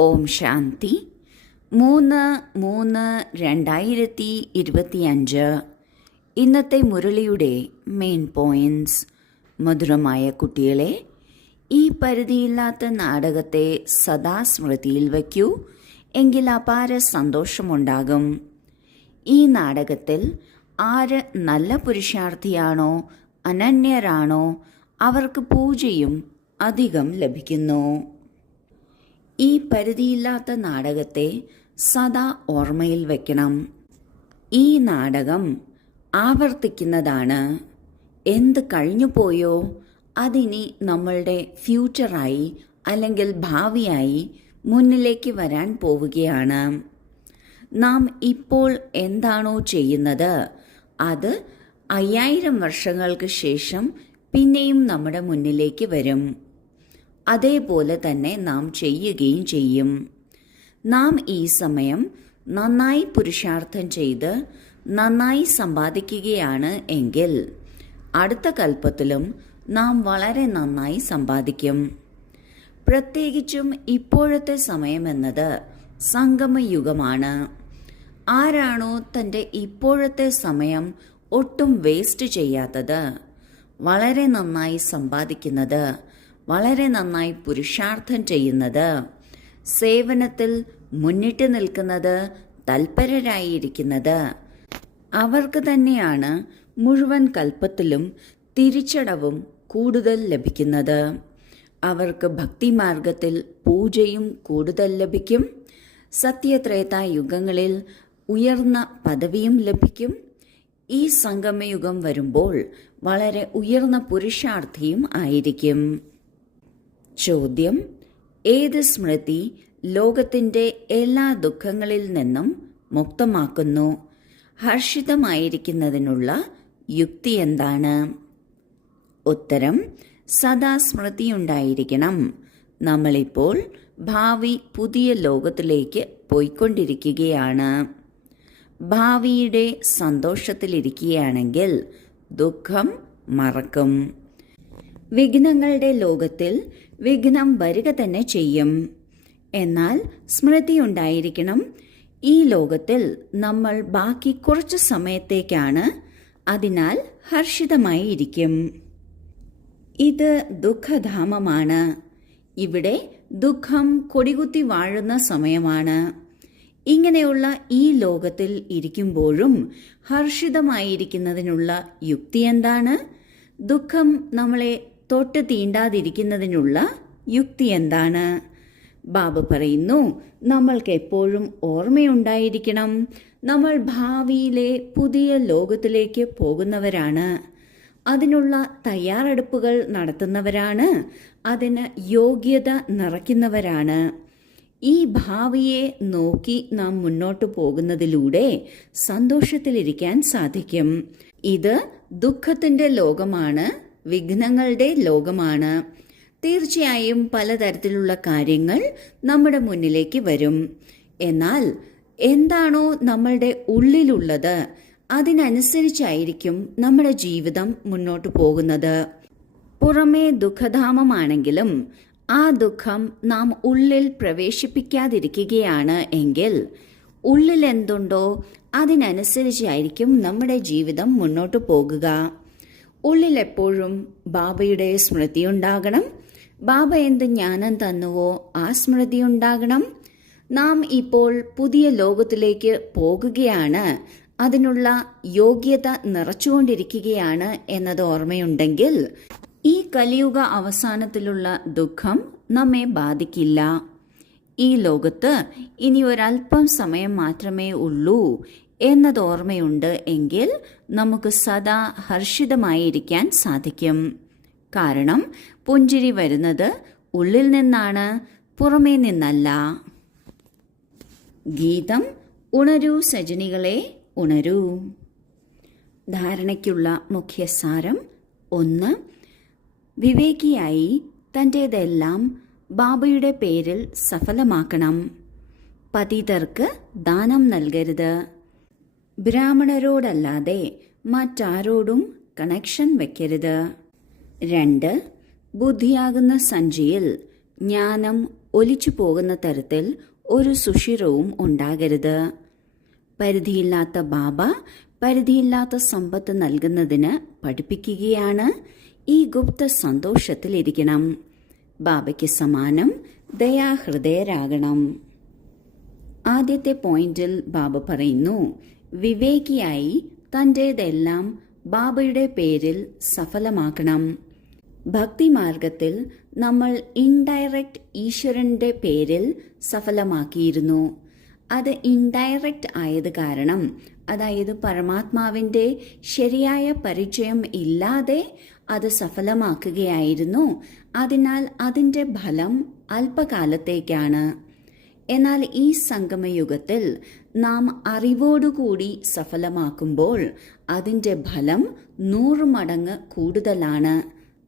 ഓം ശാന്തി 3/3/2025. ഇന്നത്തെ മുരളിയുടെ main points. മധുരമായ കുട്ടികളെ, ഈ പരിധിയില്ലാത്ത നാടകത്തെ സദാ സ്മൃതിയിൽ വയ്ക്കൂ, എങ്കിൽ അപാര സന്തോഷമുണ്ടാകും. ഈ നാടകത്തിൽ ആര് നല്ല പുരുഷാർത്ഥിയാണോ, അനന്യരാണോ, അവർക്ക് പൂജയും അധികം ലഭിക്കുന്നു. ഈ പരിധിയില്ലാത്ത നാടകത്തെ സദാ ഓർമ്മയിൽ വയ്ക്കണം. ഈ നാടകം ആവർത്തിക്കുന്നതാണ്. എന്ത് കഴിഞ്ഞുപോയോ അതിനി നമ്മളുടെ ഫ്യൂച്ചറായി അല്ലെങ്കിൽ ഭാവിയായി മുന്നിലേക്ക് വരാൻ പോവുകയാണ്. നാം ഇപ്പോൾ എന്താണോ ചെയ്യുന്നത് അത് 5000 വർഷങ്ങൾക്ക് ശേഷം പിന്നെയും നമ്മുടെ മുന്നിലേക്ക് വരും. അതേപോലെ തന്നെ നാം ചെയ്യുകയും ചെയ്യും. നാം ഈ സമയം നന്നായി പുരുഷാർത്ഥം ചെയ്ത് നന്നായി സമ്പാദിക്കുകയാണ് എങ്കിൽ അടുത്ത കൽപ്പത്തിലും നാം വളരെ നന്നായി സമ്പാദിക്കും. പ്രത്യേകിച്ചും ഇപ്പോഴത്തെ സമയമെന്നത് സംഗമയുഗമാണ്. ആരാണോ തൻ്റെ ഇപ്പോഴത്തെ സമയം ഒട്ടും വേസ്റ്റ് ചെയ്യാത്തത്, വളരെ നന്നായി സമ്പാദിക്കുന്നത്, വളരെ നന്നായി പുരുഷാർത്ഥം ചെയ്യുന്നത്, സേവനത്തിൽ മുന്നിട്ട് നിൽക്കുന്നത്, തൽപരരായിരിക്കുന്നത്, അവർക്ക് തന്നെയാണ് മുഴുവൻ കൽപ്പത്തിലും തിരിച്ചടവും കൂടുതൽ ലഭിക്കുന്നത്. അവർക്ക് ഭക്തിമാർഗത്തിൽ പൂജയും കൂടുതൽ ലഭിക്കും. സത്യത്രേതാ യുഗങ്ങളിൽ ഉയർന്ന പദവിയും ലഭിക്കും. ഈ സംഗമയുഗം വരുമ്പോൾ വളരെ ഉയർന്ന പുരുഷാർത്ഥിയും ആയിരിക്കും. ചോദ്യം: ഏത് സ്മൃതി ലോകത്തിൻ്റെ എല്ലാ ദുഃഖങ്ങളിൽ നിന്നും മുക്തമാക്കുന്നു? ഹർഷിതമായിരിക്കുന്നതിനുള്ള യുക്തി എന്താണ്? ഉത്തരം: സദാ സ്മൃതിയുണ്ടായിരിക്കണം. നമ്മളിപ്പോൾ ഭാവി പുതിയ ലോകത്തിലേക്ക് പോയിക്കൊണ്ടിരിക്കുകയാണ്. ഭാവിയുടെ സന്തോഷത്തിലിരിക്കുകയാണെങ്കിൽ ദുഃഖം മറക്കും. വിഘ്നങ്ങളുടെ ലോകത്തിൽ വിഘ്നം വരിക തന്നെ ചെയ്യും. എന്നാൽ സ്മൃതി ഉണ്ടായിരിക്കണം. ഈ ലോകത്തിൽ നമ്മൾ ബാക്കി കുറച്ച് സമയത്തേക്കാണ്, അതിനാൽ ഹർഷിതമായി ഇരിക്കും. ഇത് ദുഃഖധാമമാണ്. ഇവിടെ ദുഃഖം കൊടികുത്തി വാഴുന്ന സമയമാണ്. ഇങ്ങനെയുള്ള ഈ ലോകത്തിൽ ഇരിക്കുമ്പോഴും ഹർഷിതമായിരിക്കുന്നതിനുള്ള യുക്തി എന്താണ്? ദുഃഖം നമ്മളെ തൊട്ട് തീണ്ടാതിരിക്കുന്നതിനുള്ള യുക്തി എന്താണ്? ബാബ പറയുന്നു, നമ്മൾക്ക് എപ്പോഴും ഓർമ്മയുണ്ടായിരിക്കണം, നമ്മൾ ഭാവിയിലെ പുതിയ ലോകത്തിലേക്ക് പോകുന്നവരാണ്. അതിനുള്ള തയ്യാറെടുപ്പുകൾ നടത്തുന്നവരാണ്. അതിന് യോഗ്യത നിറയ്ക്കുന്നവരാണ്. ഈ ഭാവിയെ നോക്കി നാം മുന്നോട്ട് പോകുന്നതിലൂടെ സന്തോഷത്തിലിരിക്കാൻ സാധിക്കും. ഇത് ദുഃഖത്തിന്റെ ലോകമാണ്, വിഘ്നങ്ങളുടെ ലോകമാണ്. തീർച്ചയായും പലതരത്തിലുള്ള കാര്യങ്ങൾ നമ്മുടെ മുന്നിലേക്ക് വരും. എന്നാൽ എന്താണോ നമ്മളുടെ ഉള്ളിലുള്ളത് അതിനനുസരിച്ചായിരിക്കും നമ്മുടെ ജീവിതം മുന്നോട്ട് പോകുന്നത്. പുറമേ ദുഃഖധാമമാണെങ്കിലും ആ ദുഃഖം നാം ഉള്ളിൽ പ്രവേശിപ്പിക്കാതിരിക്കുകയാണ് എങ്കിൽ ഉള്ളിൽ എന്തുണ്ടോ അതിനനുസരിച്ചായിരിക്കും നമ്മുടെ ജീവിതം മുന്നോട്ട് പോകുക. ഉള്ളിൽ എപ്പോഴും ബാബയുടെ സ്മൃതി ഉണ്ടാകണം. ബാബ എന്ത് ജ്ഞാനം തന്നുവോ ആ സ്മൃതി ഉണ്ടാകണം. നാം ഇപ്പോൾ പുതിയ ലോകത്തിലേക്ക് പോകുകയാണ്, അതിനുള്ള യോഗ്യത നിറച്ചുകൊണ്ടിരിക്കുകയാണ് എന്നത് ഓർമ്മയുണ്ടെങ്കിൽ ഈ കലിയുഗ അവസാനത്തിലുള്ള ദുഃഖം നമ്മെ ബാധിക്കില്ല. ഈ ലോകത്ത് ഇനി ഒരല്പം സമയം മാത്രമേ ഉള്ളൂ എന്നത് ഓർമ്മയുണ്ട് എങ്കിൽ നമുക്ക് സദാ ഹർഷിതമായിരിക്കാൻ സാധിക്കും. കാരണം പുഞ്ചിരി വരുന്നത് ഉള്ളിൽ നിന്നാണ്, പുറമേ നിന്നല്ല. ഗീതം: ഉണരൂ സജനികളെ, ഉണരൂ. ധാരണയ്ക്കുള്ള മുഖ്യസാരം: 1. വിവേകിയായി തൻ്റേതെല്ലാം ബാബയുടെ പേരിൽ സഫലമാക്കണം. പതിതർക്ക് ദാനം നൽകരുത്. ബ്രാഹ്മണരോടല്ലാതെ മറ്റാരോടും കണക്ഷൻ വയ്ക്കരുത്. 2. ബുദ്ധിയാകുന്ന സഞ്ചിയിൽ ജ്ഞാനം ഒലിച്ചു പോകുന്ന തരത്തിൽ ഒരു സുഷിരവും ഉണ്ടാകരുത്. പരിധിയില്ലാത്ത ബാബ പരിധിയില്ലാത്ത സമ്പത്ത് നൽകുന്നതിന് പഠിപ്പിക്കുകയാണ്. ഈ ഗുപ്ത സന്തോഷത്തിലിരിക്കണം. ബാബയ്ക്ക് സമാനം ദയാഹൃദയരാകണം. ആദ്യത്തെ പോയിന്റിൽ ബാബ പറയുന്നു, വിവേകിയായി തൻ്റേതെല്ലാം ബാബയുടെ പേരിൽ സഫലമാക്കണം. ഭക്തിമാർഗത്തിൽ നമ്മൾ ഇൻഡയറക്റ്റ് ഈശ്വരന്റെ പേരിൽ സഫലമാക്കിയിരുന്നു. അത് ഇൻഡയറക്റ്റ് ആയത് കാരണം, അതായത് പരമാത്മാവിന്റെ ശരിയായ പരിചയം ഇല്ലാതെ അത് സഫലമാക്കുകയായിരുന്നു. അതിനാൽ അതിന്റെ ഫലം അല്പകാലത്തേക്കാണ്. എന്നാൽ ഈ സംഗമയുഗത്തിൽ നാം അറിവോടുകൂടി സഫലമാക്കുമ്പോൾ അതിന്റെ ഫലം 100 മടങ്ങ് കൂടുതലാണ്.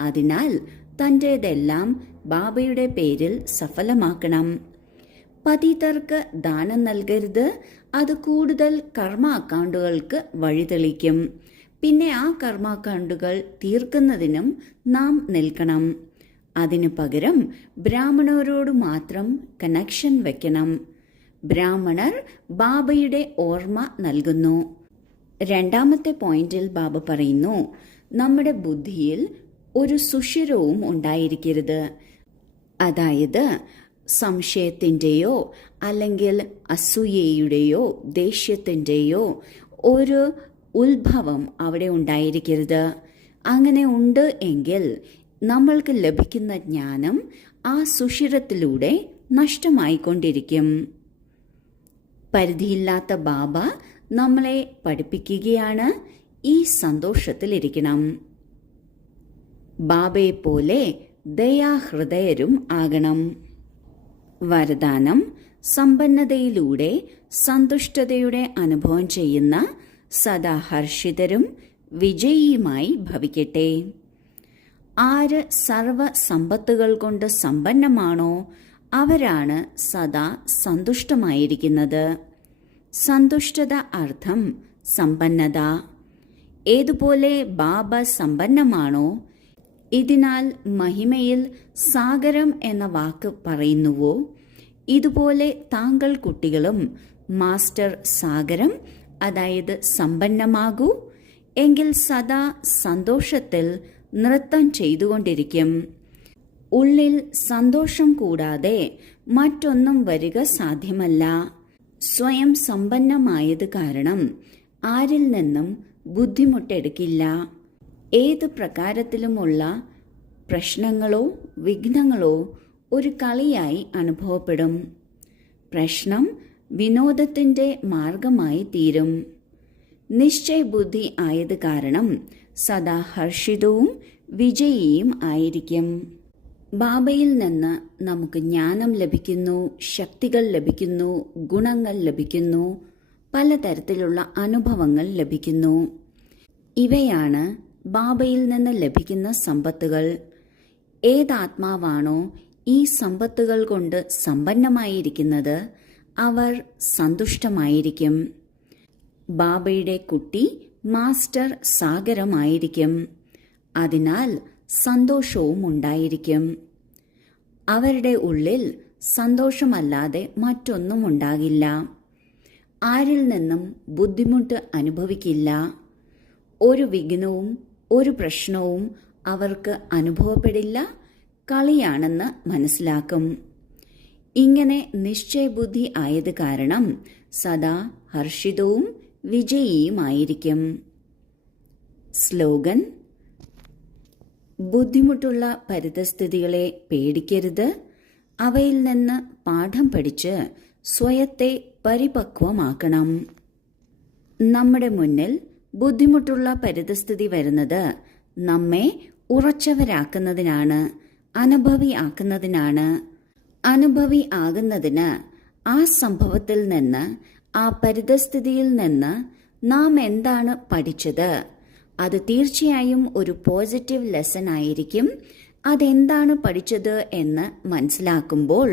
അതിനാൽ തൻ്റേതെല്ലാം ബാബയുടെ പേരിൽ സഫലമാക്കണം. പതിതർക്ക് ദാനം നൽകരുത്. അത് കൂടുതൽ കർമ്മ അക്കൗണ്ടുകൾക്ക് വഴിതെളിക്കും. പിന്നെ ആ കർമ്മ അക്കൗണ്ടുകൾ തീർക്കുന്നതിനും നാം നിൽക്കണം. അതിനു പകരം ബ്രാഹ്മണരോട് മാത്രം കണക്ഷൻ വെക്കണം. ബ്രാഹ്മണർ ബാബയുടെ ഓർമ്മ നൽകുന്നു. രണ്ടാമത്തെ പോയിന്റിൽ ബാബ പറയുന്നു, നമ്മുടെ ബുദ്ധിയിൽ ഒരു സുഷിരവും ഉണ്ടായിരിക്കരുത്. അതായത് സംശയത്തിൻ്റെയോ അല്ലെങ്കിൽ അസൂയയുടെയോ ദേഷ്യത്തിൻ്റെയോ ഒരു ഉത്ഭവം അവിടെ ഉണ്ടായിരിക്കരുത്. അങ്ങനെ ഉണ്ട് എങ്കിൽ നമ്മൾക്ക് ലഭിക്കുന്ന ജ്ഞാനം ആ സുഷിരത്തിലൂടെ നഷ്ടമായിക്കൊണ്ടിരിക്കും. പരിധിയില്ലാത്ത ബാബ നമ്മളെ പഠിപ്പിക്കുകയാണ്, ഈ സന്തോഷത്തിലിരിക്കണം. ബാബയെപ്പോലെ ദയാഹൃദയരും ആകണം. വരദാനം: സമ്പന്നതയിലൂടെ സന്തുഷ്ടതയുടെ അനുഭവം ചെയ്യുന്ന സദാ ഹർഷിതരും വിജയിയുമായി ഭവിക്കട്ടെ. ആര് സർവ സമ്പത്തുകൾ കൊണ്ട് സമ്പന്നമാണോ അവരാണ് സദാ സന്തുഷ്ടമായിരിക്കുന്നത്. സന്തുഷ്ടത അർത്ഥം സമ്പന്നത. ഏതുപോലെ ബാബ സമ്പന്നമാണോ, ഇതിനാൽ മഹിമയിൽ സാഗരം എന്ന വാക്ക് പറയുന്നുവോ, ഇതുപോലെ താങ്കൾ കുട്ടികളും മാസ്റ്റർ സാഗരം, അതായത് സമ്പന്നമാകൂ. എങ്കിൽ സദാ സന്തോഷത്തിൽ നൃത്തം ചെയ്തുകൊണ്ടിരിക്കും. ഉള്ളിൽ സന്തോഷം കൂടാതെ മറ്റൊന്നും വരിക സാധ്യമല്ല. സ്വയം സമ്പന്നമായത് കാരണം ആരിൽ നിന്നും ബുദ്ധിമുട്ടെടുക്കില്ല. ഏത് പ്രകാരത്തിലുമുള്ള പ്രശ്നങ്ങളോ വിഘ്നങ്ങളോ ഒരു കളിയായി അനുഭവപ്പെടും. പ്രശ്നം വിനോദത്തിന്റെ മാർഗമായി തീരും. നിശ്ചയബുദ്ധി ആയത് കാരണം സദാ ഹർഷിതവും വിജയിയും ആയിരിക്കും. ബാബയിൽ നിന്ന് നമുക്ക് ജ്ഞാനം ലഭിക്കുന്നു, ശക്തികൾ ലഭിക്കുന്നു, ഗുണങ്ങൾ ലഭിക്കുന്നു, പലതരത്തിലുള്ള അനുഭവങ്ങൾ ലഭിക്കുന്നു. ഇവയാണ് ബാബയിൽ നിന്ന് ലഭിക്കുന്ന സമ്പത്തുകൾ. ഏതാത്മാവാണോ ഈ സമ്പത്തുകൾ കൊണ്ട് സമ്പന്നമായിരിക്കുന്നത് അവർ സന്തുഷ്ടമായിരിക്കും. ബാബയുടെ കുട്ടി മാസ്റ്റർ സാഗരമായിരിക്കും. അതിനാൽ സന്തോഷവും ഉണ്ടായിരിക്കും. അവരുടെ ഉള്ളിൽ സന്തോഷമല്ലാതെ മറ്റൊന്നും ഉണ്ടാകില്ല. ആരിൽ നിന്നും ബുദ്ധിമുട്ട് അനുഭവിക്കില്ല. ഒരു വിഘ്നവും ഒരു പ്രശ്നവും അവർക്ക് അനുഭവപ്പെടില്ല. കളിയാണെന്ന് മനസ്സിലാക്കും. ഇങ്ങനെ നിശ്ചയബുദ്ധി ആയത് കാരണം സദാ ഹർഷിതവും വിജയിയുമായിരിക്കും. സ്ലോഗൻ: ബുദ്ധിമുട്ടുള്ള പരിതസ്ഥിതികളെ പേടിക്കരുത്. അവയിൽ നിന്ന് പാഠം പഠിച്ച് സ്വയത്തെ പരിപക്വമാക്കണം. നമ്മുടെ മുന്നിൽ ബുദ്ധിമുട്ടുള്ള പരിതസ്ഥിതി വരുന്നത് നമ്മെ ഉറച്ചവരാക്കുന്നതിനാണ്, അനുഭവിയാക്കുന്നതിനാണ്. അനുഭവി ആകുന്നതിന് ആ സംഭവത്തിൽ നിന്ന്, ആ പരിതസ്ഥിതിയിൽ നിന്ന് നാം എന്താണ് പഠിച്ചത്, അത് തീർച്ചയായും ഒരു പോസിറ്റീവ് ലെസൺ ആയിരിക്കും. അതെന്താണ് പഠിച്ചത് എന്ന് മനസ്സിലാക്കുമ്പോൾ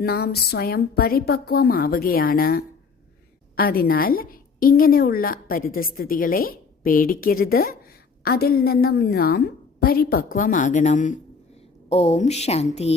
നാം സ്വയം പരിപക്വമാവുകയാണ്. അതിനാൽ ഇങ്ങനെയുള്ള പരിതസ്ഥിതികളെ പേടിക്കരുത്. അതിൽ നിന്നും നാം പരിപക്വമാകണം. ഓം ശാന്തി.